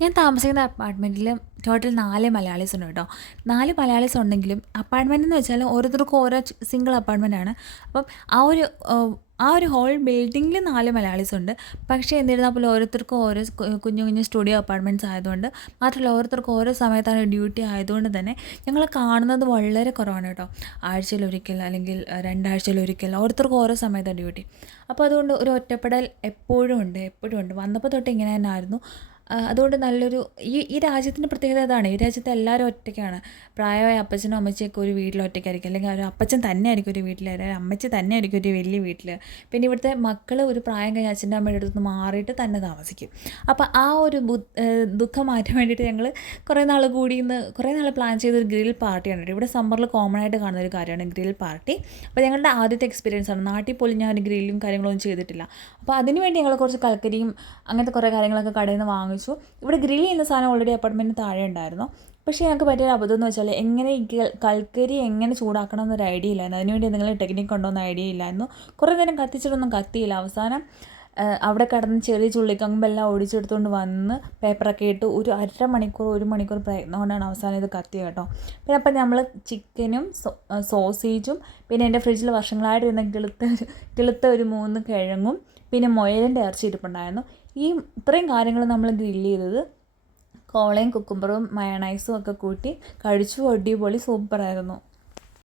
ഞാൻ താമസിക്കുന്ന അപ്പാർട്ട്മെന്റിൽ ടോട്ടൽ നാല് മലയാളീസ് ഉണ്ട് കേട്ടോ. നാല് മലയാളീസ് ഉണ്ടെങ്കിലും അപ്പാർട്ട്മെന്റ് എന്ന് വെച്ചാൽ ഓരോരുത്തർക്കും ഓരോ സിംഗിൾ അപ്പാർട്ട്മെന്റ് ആണ്. അപ്പം ആ ഒരു ആ ഒരു ഹോൾ ബിൽഡിങ്ങിൽ നാല് മലയാളീസ് ഉണ്ട്. പക്ഷേ എന്നിരുന്നാൽ പോലും ഓരോരുത്തർക്കും ഓരോ കുഞ്ഞു കുഞ്ഞു സ്റ്റുഡിയോ അപ്പാർട്ട്മെന്റ്സ് ആയതുകൊണ്ട് മാത്രമല്ല ഓരോരുത്തർക്കും ഓരോ സമയത്താണ് ഡ്യൂട്ടി ആയതുകൊണ്ട് തന്നെ ഞങ്ങൾ കാണുന്നത് വളരെ കുറവാണ് കേട്ടോ. ആഴ്ചയിൽ ഒരിക്കൽ അല്ലെങ്കിൽ രണ്ടാഴ്ചയിൽ ഒരിക്കൽ ഓരോരുത്തർക്കും ഓരോ സമയത്താണ് ഡ്യൂട്ടി അപ്പോൾ അതുകൊണ്ട് ഒരു ഒറ്റപ്പെടൽ എപ്പോഴും ഉണ്ട് എപ്പോഴും ഉണ്ട്. വന്നപ്പോൾ തൊട്ട് ഇങ്ങനെ തന്നെ ആയിരുന്നു. അതുകൊണ്ട് നല്ലൊരു ഈ ഈ രാജ്യത്തിന്റെ പ്രത്യേകത അതാണ്. ഈ രാജ്യത്ത് എല്ലാവരും ഒറ്റയ്ക്കാണ്. പ്രായമായ അപ്പച്ചനും അമ്മച്ചിയൊക്കെ ഒരു വീട്ടിൽ ഒറ്റയ്ക്കായിരിക്കും. അല്ലെങ്കിൽ ഒരു അപ്പച്ചൻ തന്നെ ആയിരിക്കും ഒരു വീട്ടിൽ അല്ലെങ്കിൽ അമ്മച്ചി തന്നെ ആയിരിക്കും ഒരു വലിയ വീട്ടിൽ. പിന്നെ ഇവിടുത്തെ മക്കൾ ഒരു പ്രായം കഴിഞ്ഞ അച്ഛന്റെ അമ്മയുടെ അടുത്ത് മാറിയിട്ട് തന്നെ താമസിക്കും. അപ്പോൾ ആ ഒരു ദുഃഖം മാറ്റാൻ വേണ്ടിയിട്ട് ഞങ്ങൾ കുറേ നാൾ കൂടി ഇന്ന് കുറേ നാൾ പ്ലാൻ ചെയ്തൊരു ഗ്രിൽ പാർട്ടിയാണ് ഇവിടെ സമ്മറിൽ കോമൺ ആയിട്ട് കാണുന്ന ഒരു കാര്യമാണ് ഗ്രിൽ പാർട്ടി. അപ്പോൾ ഞങ്ങളുടെ ആദ്യത്തെ എക്സ്പീരിയൻസ് ആണ്. നാട്ടിൽ പോലും ഞാൻ ഗ്രില്ലും കാര്യങ്ങളൊന്നും ചെയ്തിട്ടില്ല. അപ്പോൾ അതിനുവേണ്ടി ഞങ്ങൾ കുറച്ച് കൽക്കരിയും അങ്ങനത്തെ കുറേ കാര്യങ്ങളൊക്കെ കടയിൽ നിന്ന് വാങ്ങിച്ചു. ഇവിടെ ഗ്രിൽ ചെയ്യുന്ന സാധനം ഓൾറെഡി അപ്പാർട്ട്മെന്റിന് താഴെ ഉണ്ടായിരുന്നു. പക്ഷേ ഞങ്ങൾക്ക് പറ്റിയൊരു അബദ്ധം എന്ന് വെച്ചാൽ എങ്ങനെ കൽക്കരി എങ്ങനെ ചൂടാക്കണം എന്നൊരു ഐഡിയ ഇല്ലായിരുന്നു. അതിനുവേണ്ടി എന്തെങ്കിലും ടെക്നിക്ക് ഉണ്ടോ എന്ന് ഐഡിയ ഇല്ലായിരുന്നു. കുറേ നേരം കത്തിച്ചിട്ടൊന്നും കത്തിയില്ല. അവസാനം അവിടെ കിടന്ന് ചെറിയ ചുള്ളിക്കമ്പെല്ലാം ഓടിച്ചെടുത്തുകൊണ്ട് വന്ന് പേപ്പറൊക്കെ ഇട്ട് ഒരു അര മണിക്കൂർ ഒരു മണിക്കൂർ പ്രയത്നം കൊണ്ടാണ് അവസാനം ഇത് കത്തി കേട്ടോ. പിന്നെ അപ്പം നമ്മൾ ചിക്കനും സോസേജും പിന്നെ എന്റെ ഫ്രിഡ്ജിൽ വർഷങ്ങളായിട്ട് ഇരുന്ന കിളുത്ത കിളുത്ത ഒരു മൂന്ന് കിഴങ്ങും പിന്നെ മുയലിന്റെ ഇറച്ചി ഇരിപ്പുണ്ടായിരുന്നു. ഈ ഇത്രയും കാര്യങ്ങൾ നമ്മൾ ഗ്രില്ല് ചെയ്തത് കോളയും കുക്കുംബറും മയണൈസും ഒക്കെ കൂട്ടി കഴിച്ചു അടിപൊളി സൂപ്പറായിരുന്നു